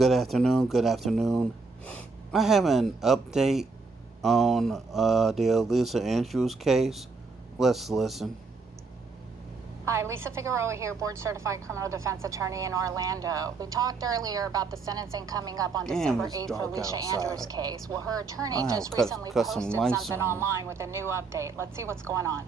Good afternoon. Good afternoon. I have an update on the Alica Andrews case. Let's listen. Hi, Lisa Figueroa here, board certified criminal defense attorney in Orlando. We talked earlier about the sentencing coming up on Damn, December it's 8th for dark Alicia Andrews' outside. case. Well, her attorney I have just recently cut some posted lights something on. online with a new update. Let's see what's going on.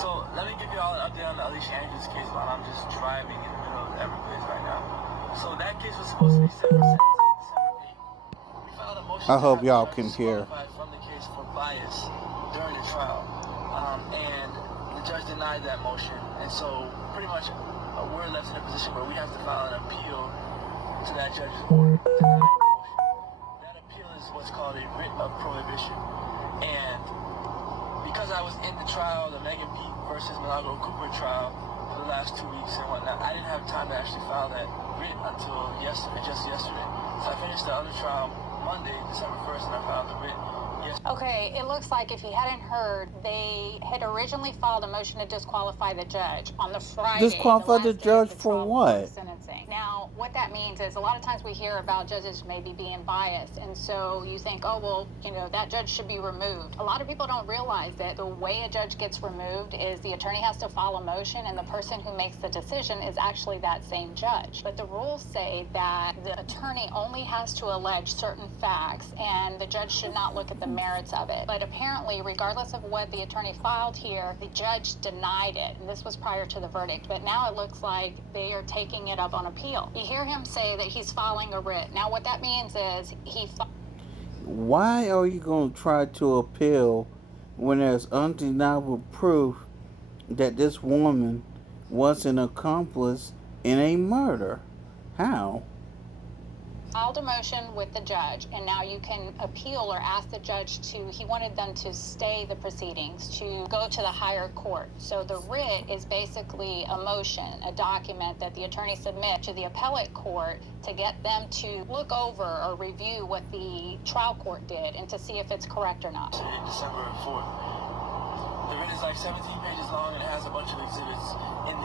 So let me give you all an update on the Alicia Andrews case while I'm just driving in the middle of Everglades right now. So that case was supposed to be set for sentencing December 8th. We filed a motion I to hope have y'all the judge can hear. disqualified from the case for bias during the trial. And the judge denied that motion. And so pretty much we're left in a position where we have to file an appeal to that judge's order denying the motion. That appeal is what's called a writ of prohibition. And because I was in the trial, the Megan Pete versus Milagro Cooper trial for the last 2 weeks and whatnot, I didn't have time to actually file that writ until just yesterday. So I finished the other trial Monday, December 1st, and I filed the writ yesterday. Okay, it looks like if you hadn't heard, they had originally filed a motion to disqualify the judge on the Friday, Disqualify the the last day of judge the for trial what? before sentencing. Now, what that means is a lot of times we hear about judges maybe being biased, and so you think, oh, well, that judge should be removed. A lot of people don't realize that the way a judge gets removed is the attorney has to file a motion, and the person who makes the decision is actually that same judge. But the rules say that the attorney only has to allege certain facts, and the judge should not look at the merits of it. But apparently, regardless of what the attorney filed here, the judge denied it. And this was prior to the verdict. But now it looks like they are taking it up on appeal. You hear him say that he's filing a writ. Now, what that means is Why are you going to try to appeal when there's undeniable proof that this woman was an accomplice in a murder? How? filed a motion with the judge, and now you can appeal or ask the judge he wanted them to stay the proceedings, to go to the higher court. So the writ is basically a motion, a document that the attorney submit to the appellate court to get them to look over or review what the trial court did and to see if it's correct or not. December 4th. The writ is like 17 pages long and it has a bunch of exhibits in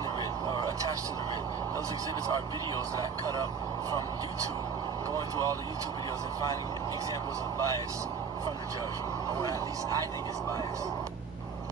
the writ or attached to the writ. Those exhibits are videos that I cut up from YouTube, going through all the YouTube videos and finding examples of bias from the judge, or at least I think it's bias.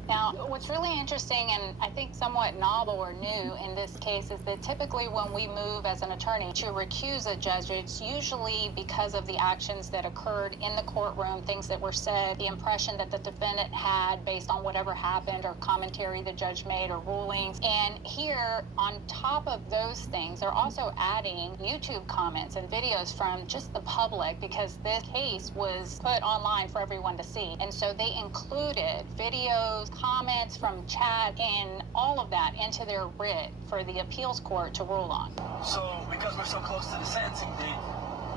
Now, what's really interesting and I think somewhat novel or new in this case is that typically when we move as an attorney to recuse a judge, it's usually because of the actions that occurred in the courtroom, things that were said, the impression that the defendant had based on whatever happened or commentary the judge made or rulings. And here, on top of those things, they're also adding YouTube comments and videos from just the public because this case was put online for everyone to see. And so they included videos, comments from chat, and all of that into their writ for the appeals court to rule on. So because we're so close to the sentencing date,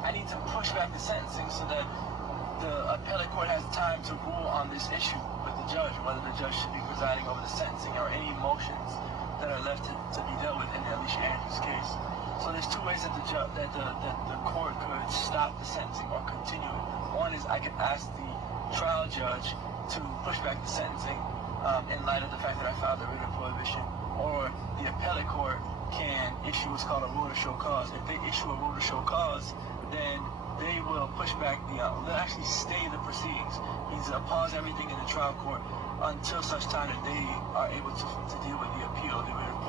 I need to push back the sentencing so that the appellate court has time to rule on this issue with the judge, whether the judge should be presiding over the sentencing or any motions that are left to be dealt with in the Alicia Andrews case. So there's two ways that the court could stop the sentencing or continue it. One is I could ask the trial judge to push back the sentencing in light of the fact that I filed the writ of prohibition, or the appellate court can issue what's called a rule to show cause. If they issue a rule to show cause, then they will push back they'll actually stay the proceedings. Means they'll pause everything in the trial court until such time that they are able to deal with the appeal.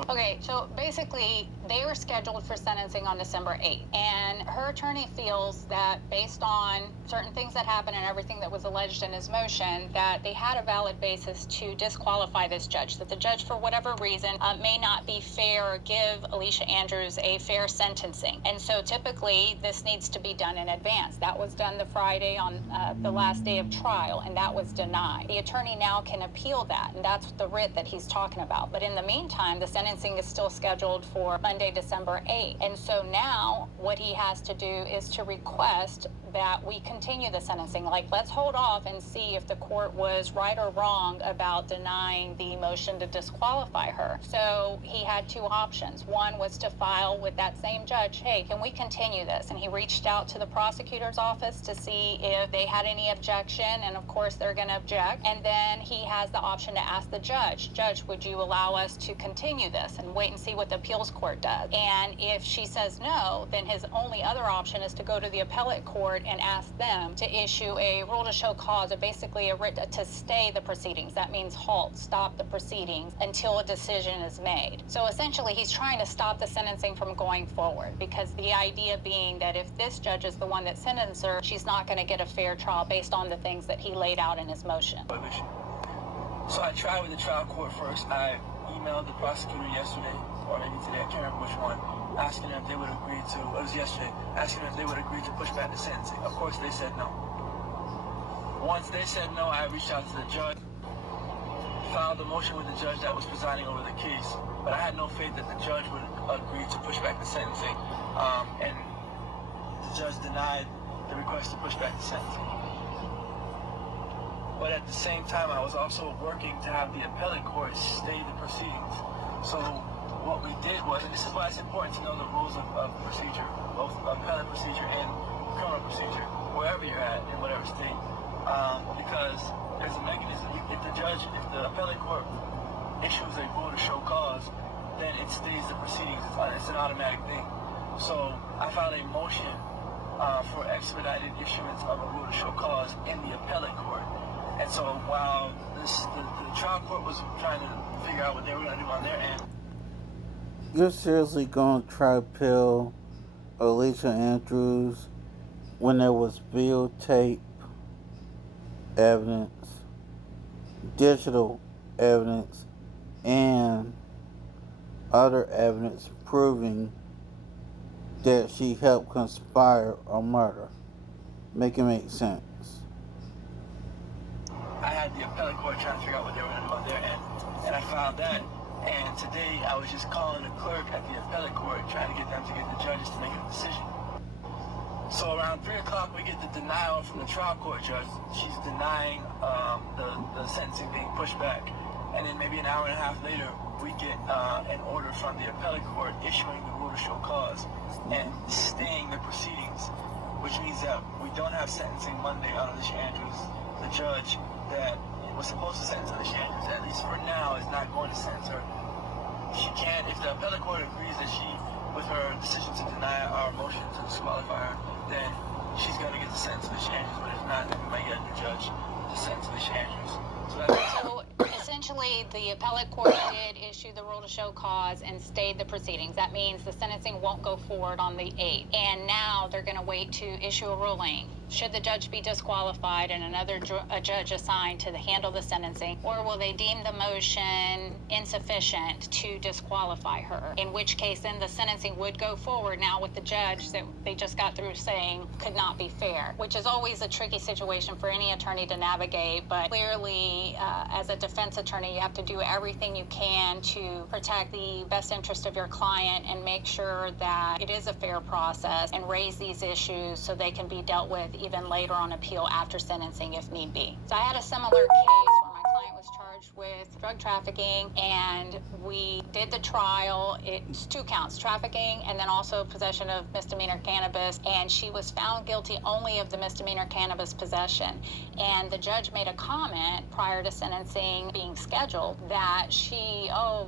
Okay, so basically, they were scheduled for sentencing on December 8th, and her attorney feels that based on certain things that happened and everything that was alleged in his motion, that they had a valid basis to disqualify this judge, that the judge, for whatever reason, may not be fair or give Alicia Andrews a fair sentencing. And so typically, this needs to be done in advance. That was done the Friday on the last day of trial, and that was denied. The attorney now can appeal that, and that's the writ that he's talking about. But in the meantime, the sentencing is still scheduled for Monday, December 8th. And so now what he has to do is to request that we continue the sentencing. Like, let's hold off and see if the court was right or wrong about denying the motion to disqualify her. So he had two options. One was to file with that same judge, hey, can we continue this? And he reached out to the prosecutor's office to see if they had any objection, and of course they're going to object. And then he has the option to ask the judge, would you allow us to continue this? this and wait and see what the appeals court does. And if she says no, then his only other option is to go to the appellate court and ask them to issue a rule to show cause, or basically a writ to stay the proceedings. That means halt, stop the proceedings until a decision is made. So essentially, he's trying to stop the sentencing from going forward, because the idea being that if this judge is the one that sentenced her, she's not going to get a fair trial based on the things that he laid out in his motion. So I tried with the trial court first. I emailed the prosecutor yesterday, or maybe today, I can't remember which one, asking them if they would agree to, it was yesterday, asking them if they would agree to push back the sentencing. Of course, they said no. Once they said no, I reached out to the judge, filed a motion with the judge that was presiding over the case, but I had no faith that the judge would agree to push back the sentencing, and the judge denied the request to push back the sentencing. But at the same time, I was also working to have the appellate court stay the proceedings. So what we did was, and this is why it's important to know the rules of procedure, both appellate procedure and criminal procedure, wherever you're at, in whatever state, because there's a mechanism. If the appellate court issues a rule to show cause, then it stays the proceedings. It's an automatic thing. So I filed a motion for expedited issuance of a rule to show cause in the appellate court. And so while the trial court was trying to figure out what they were going to do on their end. You're seriously going to try to appeal Alica Andrews when there was videotape evidence, digital evidence, and other evidence proving that she helped conspire a murder? Make it make sense. I had the appellate court trying to figure out what they were going to do on their end, and I filed that. And today I was just calling the clerk at the appellate court trying to get them to get the judges to make a decision. So around 3 o'clock we get the denial from the trial court judge. She's denying the sentencing being pushed back. And then maybe an hour and a half later we get an order from the appellate court issuing the rule to show cause and staying the proceedings, which means that we don't have sentencing Monday on Alica Andrews. The judge that was supposed to sentence Alica Andrews, at least for now, is not going to sentence her. She can't, if the appellate court agrees that she, with her decision to deny our motion to disqualify her, then she's going to get the sentence of Alica Andrews, but if not, then we might get a new judge to sentence Alica Andrews. So essentially, the appellate court did issue the rule to show cause and stayed the proceedings. That means the sentencing won't go forward on the 8th. And now they're going to wait to issue a ruling. Should the judge be disqualified and another judge assigned to handle the sentencing, or will they deem the motion insufficient to disqualify her? In which case, then the sentencing would go forward now with the judge that they just got through saying could not be fair, which is always a tricky situation for any attorney to navigate. But clearly, as a defense attorney, you have to do everything you can to protect the best interest of your client and make sure that it is a fair process and raise these issues so they can be dealt with even later on appeal after sentencing if need be. So I had a similar case where my client was charged with drug trafficking, and we did the trial. It's 2 counts, trafficking and then also possession of misdemeanor cannabis, and she was found guilty only of the misdemeanor cannabis possession. And the judge made a comment prior to sentencing being scheduled that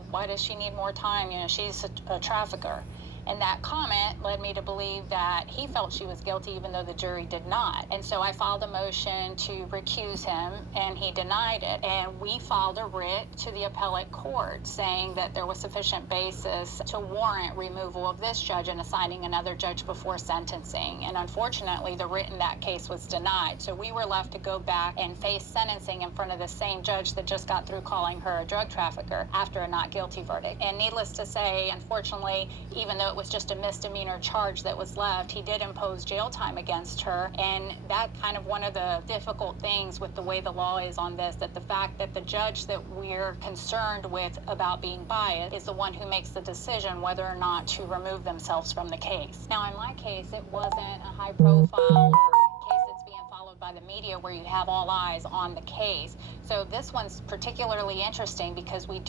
why does she need more time? She's a trafficker. And that comment led me to believe that he felt she was guilty even though the jury did not. And so I filed a motion to recuse him, and he denied it. And we filed a writ to the appellate court saying that there was sufficient basis to warrant removal of this judge and assigning another judge before sentencing. And unfortunately, the writ in that case was denied. So we were left to go back and face sentencing in front of the same judge that just got through calling her a drug trafficker after a not guilty verdict. And needless to say, unfortunately, even though it was just a misdemeanor charge that was left, he did impose jail time against her. And that kind of one of the difficult things with the way the law is on this, that the fact that the judge that we're concerned with about being biased is the one who makes the decision whether or not to remove themselves from the case. Now, in my case, it wasn't a high profile or case that's being followed by by the media where you have all eyes on the case. So this one's particularly interesting because we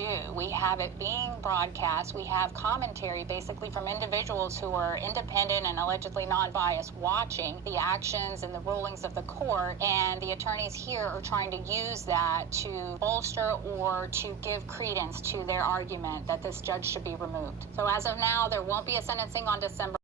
have it being broadcast. We have commentary basically from individuals who are independent and allegedly non-biased watching the actions and the rulings of the court, and the attorneys here are trying to use that to bolster or to give credence to their argument that this judge should be removed. So as of now, there won't be a sentencing on December